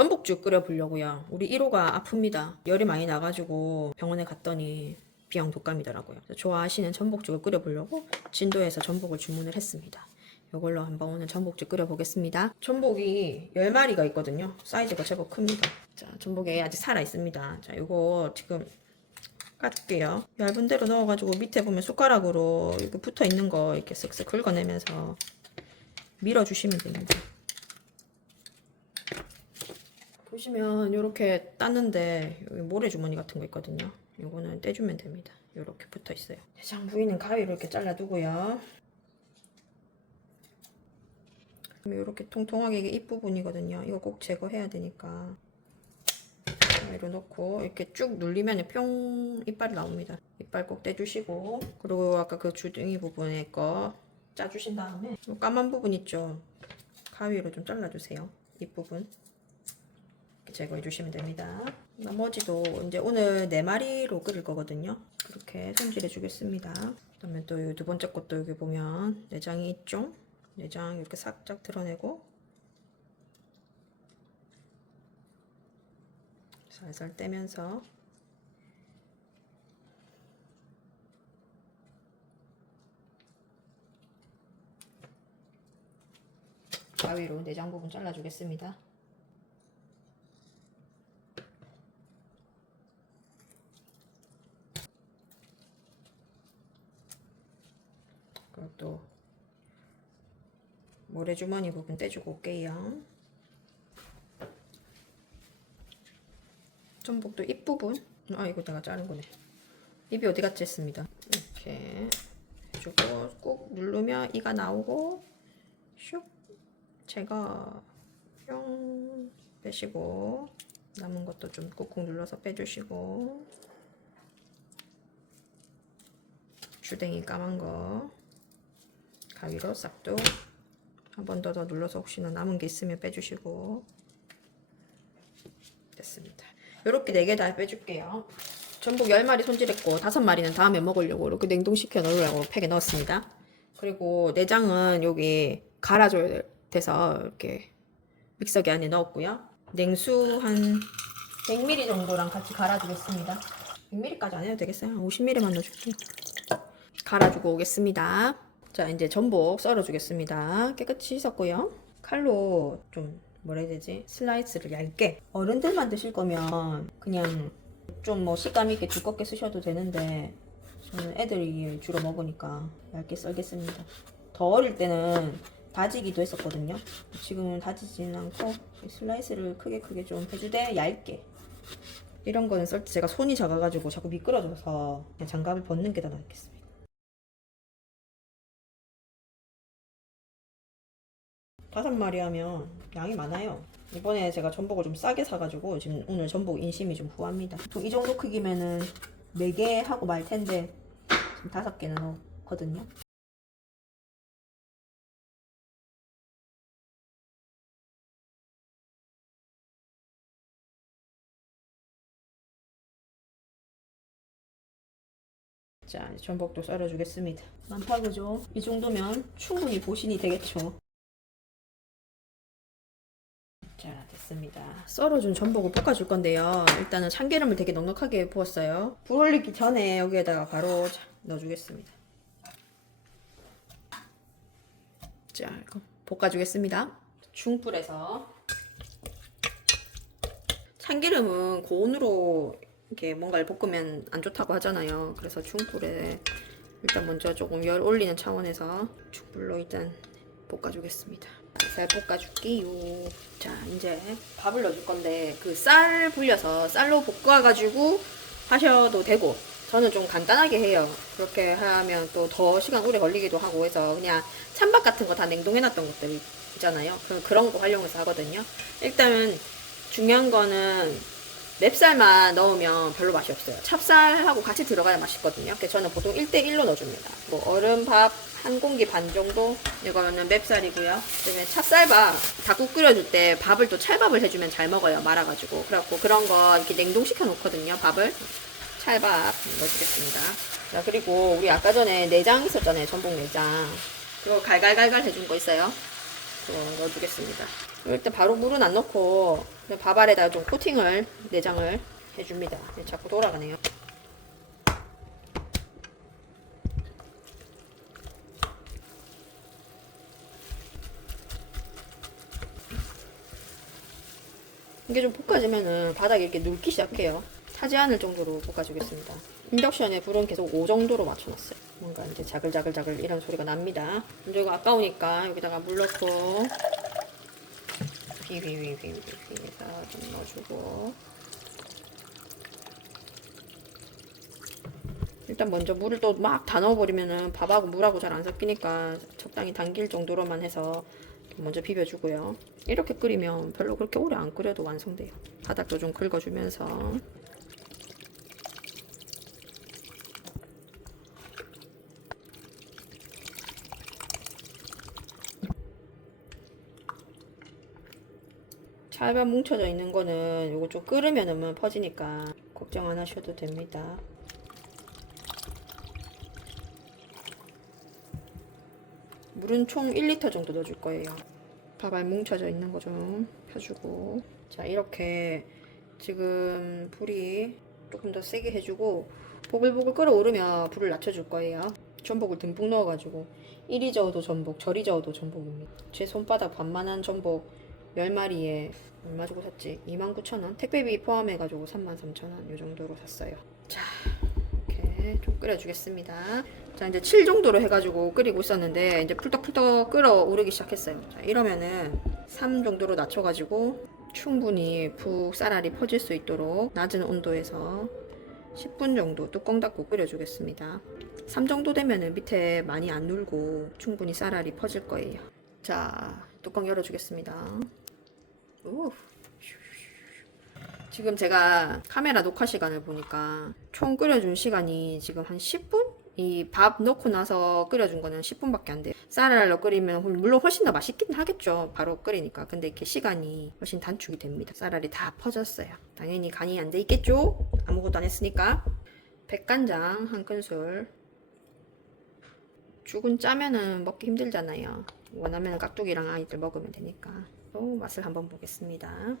전복죽 끓여보려고요. 우리 1호가 아픕니다. 열이 많이 나가지고 병원에 갔더니 B형 독감이더라고요. 좋아하시는 전복죽을 끓여보려고 진도에서 전복을 주문을 했습니다. 이걸로 한번 오늘 전복죽 끓여보겠습니다. 전복이 10마리가 있거든요. 사이즈가 제법 큽니다. 자, 전복이 아직 살아있습니다. 자, 이거 지금 까줄게요. 얇은 대로 넣어가지고 밑에 보면 숟가락으로 이렇게 붙어 있는 거 이렇게 쓱쓱 긁어내면서 밀어주시면 됩니다. 보시면 이렇게 땄는데 여기 모래주머니 같은 거 있거든요. 이거는 떼주면 됩니다. 이렇게 붙어 있어요. 내장 부위는 가위로 이렇게 잘라두고요. 이렇게 통통하게 이게 입부분이거든요. 이거 꼭 제거해야 되니까 가위로 넣고 이렇게 쭉 눌리면 뿅 이빨이 나옵니다. 이빨 꼭 떼주시고, 그리고 아까 그 주둥이 부분에 거 짜주신 다음에 까만 부분 있죠? 가위로 좀 잘라주세요. 입부분 제거해 주시면 됩니다. 나머지도 이제 오늘 4마리로 끓일 거거든요. 그렇게 손질해 주겠습니다. 그다음에 또 이 두 번째 것도 여기 보면 내장이 있죠? 내장 이렇게 살짝 드러내고 살살 떼면서 가위로 내장 부분 잘라 주겠습니다. 그리고 또 모래주머니 부분 떼주고 올게요. 전복도 입부분, 이거 내가 자른 거네. 입이 어디 갔지 했습니다. 이렇게 해주고 꾹 누르면 이가 나오고 슉 제거 뿅 빼시고, 남은 것도 좀 꾹꾹 눌러서 빼주시고, 주댕이 까만 거 가위로 싹둑 한 번 더 눌러서 혹시나 남은 게 있으면 빼주시고. 됐습니다. 이렇게 4개 다 빼줄게요. 전복 10마리 손질했고 5마리는 다음에 먹으려고 이렇게 냉동시켜 넣으려고 팩에 넣었습니다. 그리고 내장은 여기 갈아줘야 돼서 이렇게 믹서기 안에 넣었고요. 냉수 한 100ml 정도랑 같이 갈아주겠습니다. 100ml까지 안 해도 되겠어요. 50ml만 넣어줄게요. 갈아주고 오겠습니다. 자, 이제 전복 썰어주겠습니다. 깨끗이 씻었고요. 칼로 좀 뭐라 해야 되지? 슬라이스를 얇게. 어른들만 드실 거면 그냥 좀 뭐 식감 있게 두껍게 쓰셔도 되는데, 저는 애들이 주로 먹으니까 얇게 썰겠습니다. 더 어릴 때는 다지기도 했었거든요. 지금은 다지지는 않고 슬라이스를 크게 좀 해주되 얇게. 이런 거는 썰 때 제가 손이 작아가지고 자꾸 미끄러져서 그냥 장갑을 벗는 게 더 낫겠습니다. 5마리 하면 양이 많아요. 이번에 제가 전복을 좀 싸게 사가지고 지금 오늘 전복 인심이 좀 후합니다. 보통 이 정도 크기면은 4개 하고 말 텐데 지금 5개는 넣거든요. 자, 전복도 썰어주겠습니다. 많다 그죠? 이 정도면 충분히 보신이 되겠죠. 자, 됐습니다. 썰어준 전복을 볶아줄 건데요. 일단은 참기름을 되게 넉넉하게 부었어요. 불 올리기 전에 여기에다가 바로 넣어주겠습니다. 자, 이거 볶아주겠습니다. 중불에서. 참기름은 고온으로 이렇게 뭔가를 볶으면 안 좋다고 하잖아요. 그래서 중불에 일단 먼저 조금 열 올리는 차원에서 중불로 일단 볶아주겠습니다. 잘 볶아줄게요. 자, 이제 밥을 넣어줄 건데 그 쌀 불려서 쌀로 볶아가지고 하셔도 되고, 저는 좀 간단하게 해요. 그렇게 하면 또 더 시간 오래 걸리기도 하고 해서 그냥 찬밥 같은 거 다 냉동해놨던 것들 있잖아요. 그런 거 활용해서 하거든요. 일단 중요한 거는 맵쌀만 넣으면 별로 맛이 없어요. 찹쌀하고 같이 들어가야 맛있거든요. 그래서 저는 보통 1대1로 넣어줍니다. 뭐 얼음밥 1공기 반 정도, 이거는 맵쌀이고요. 그다음에 찹쌀밥 닭국 끓여줄 때 밥을 또 찰밥을 해주면 잘 먹어요. 말아가지고. 그래갖고 그런 거 이렇게 냉동시켜 놓거든요. 밥을. 찰밥 넣어주겠습니다. 자, 그리고 우리 아까 전에 내장 있었잖아요. 전복 내장. 그거 갈갈갈갈 해준 거 있어요. 그거 넣어주겠습니다. 일단 바로 물은 안 넣고 그냥 밥 아래다가 좀 코팅을 내장을 해줍니다. 자꾸 돌아가네요. 이게 좀 볶아지면은 바닥에 이렇게 눌기 시작해요. 타지 않을 정도로 볶아주겠습니다. 인덕션에 불은 계속 5 정도로 맞춰놨어요. 뭔가 이제 자글자글자글 이런 소리가 납니다. 이제 이거 아까우니까 여기다가 물 넣고 비비비비비비해서 좀 넣어주고 일단 먼저 물을 또 막 다 넣어버리면은 밥하고 물하고 잘 안 섞이니까 적당히 당길 정도로만 해서 먼저 비벼주고요. 이렇게 끓이면 별로 그렇게 오래 안 끓여도 완성돼요. 바닥도 좀 긁어주면서 잘만 뭉쳐져 있는 거는 이거 좀 끓으면 퍼지니까 걱정 안 하셔도 됩니다. 물은 총 1리터 정도 넣어줄 거예요. 밥알 뭉쳐져 있는 거 좀 펴주고. 자, 이렇게 지금 불이 조금 더 세게 해주고 보글보글 끓어오르면 불을 낮춰줄 거예요. 전복을 듬뿍 넣어가지고 이리 저어도 전복, 저리 저어도 전복입니다. 제 손바닥 반만한 전복 10마리에 얼마 주고 샀지? 29,000원? 택배비 포함해가지고 33,000원 이 정도로 샀어요. 자, 이렇게 좀 끓여주겠습니다. 자, 이제 7 정도로 해가지고 끓이고 있었는데 이제 풀떡풀떡 끓어오르기 시작했어요. 자, 이러면은 3 정도로 낮춰가지고 충분히 푹 쌀알이 퍼질 수 있도록 낮은 온도에서 10분 정도 뚜껑 닫고 끓여주겠습니다. 3 정도 되면은 밑에 많이 안 눌고 충분히 쌀알이 퍼질 거예요. 자, 뚜껑 열어주겠습니다. 오. 지금 제가 카메라 녹화 시간을 보니까 총 끓여준 시간이 지금 한 10분? 이 밥 넣고 나서 끓여준 거는 10분밖에 안 돼요. 쌀알로 끓이면 물론 훨씬 더 맛있긴 하겠죠. 바로 끓이니까. 근데 이렇게 시간이 훨씬 단축이 됩니다. 쌀알이 다 퍼졌어요. 당연히 간이 안 돼 있겠죠? 아무것도 안 했으니까. 백간장 한 큰술. 죽은 짜면은 먹기 힘들잖아요. 원하면 깍두기랑 아이들 먹으면 되니까. 또 맛을 한번 보겠습니다.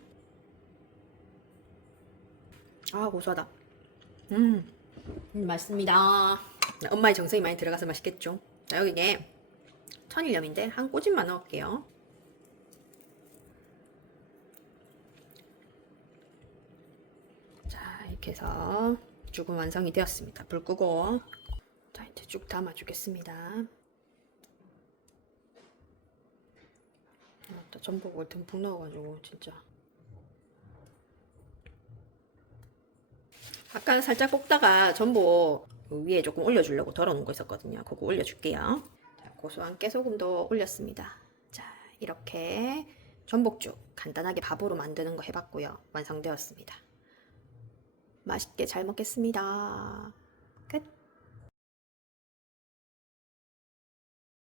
아, 고소하다. 맛있습니다. 엄마의 정성이 많이 들어가서 맛있겠죠. 자, 여기에 천일염인데 한 꼬집만 넣을게요. 자, 이렇게 해서 죽은 완성이 되었습니다. 불 끄고 자, 이제 쭉 담아주겠습니다. 또 전복을 듬뿍 넣어가지고 진짜 아까 살짝 볶다가 전복 위에 조금 올려주려고 덜어놓은 거 있었거든요. 그거 올려줄게요. 자, 고소한 깨소금도 올렸습니다. 자, 이렇게 전복죽 간단하게 밥으로 만드는 거 해봤고요. 완성되었습니다. 맛있게 잘 먹겠습니다.